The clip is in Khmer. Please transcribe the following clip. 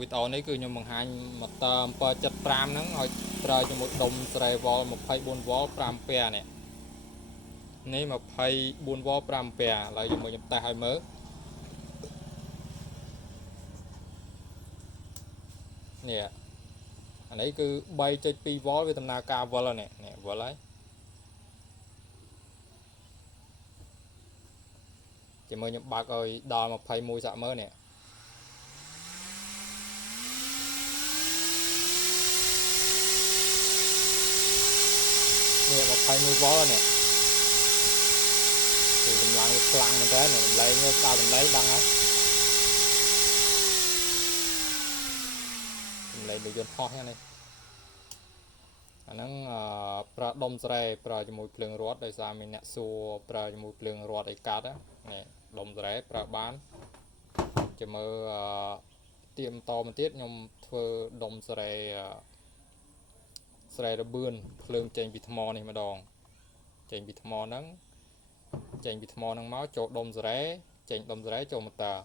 វីដេអូនេះគឺខ្ញុំបង្ហាញម៉ូទ័រ775ហ្នឹងឲ្យប្រើជាមួយដុំសេរីវ៉ល24វ៉ល5អាំពែនេះ24វ៉ល5អាំពែឥឡូវជាមួយខ្ញុំតេស្តឲ្យមើលនេះអានេះគឺ 3.2 វ៉លវាដំណើរការវិលនេះវិលហើយជាមួយខ្ញុំបើកឲ្យដល់21សាក់មើលនេះ21វ៉លនេះគឺកម្លាំងវាខ្លាំងមែនតើនេះតម្លៃនេះស្ដាប់តម្លៃដឹងហើយតម្លៃដូចយន្តហោះហ្នឹងនេះអាហ្នឹងប្រើដុំស្រែប្រើជាមួយភ្លើងរត់ដោយសារមានអ្នកសួរប្រើជាមួយភ្លើងរត់អីកាត់នេះដុំស្រែប្រើបានចាំមើលទៀមតមកទៀតខ្ញុំធ្វើដុំស្រែរបឿនភ្លើងចេញពីថ្មនេះម្ដងចេញពីថ្មហ្នឹងមកចូលដុំស្រែចេញដុំស្រែចូលម៉ូទ័រ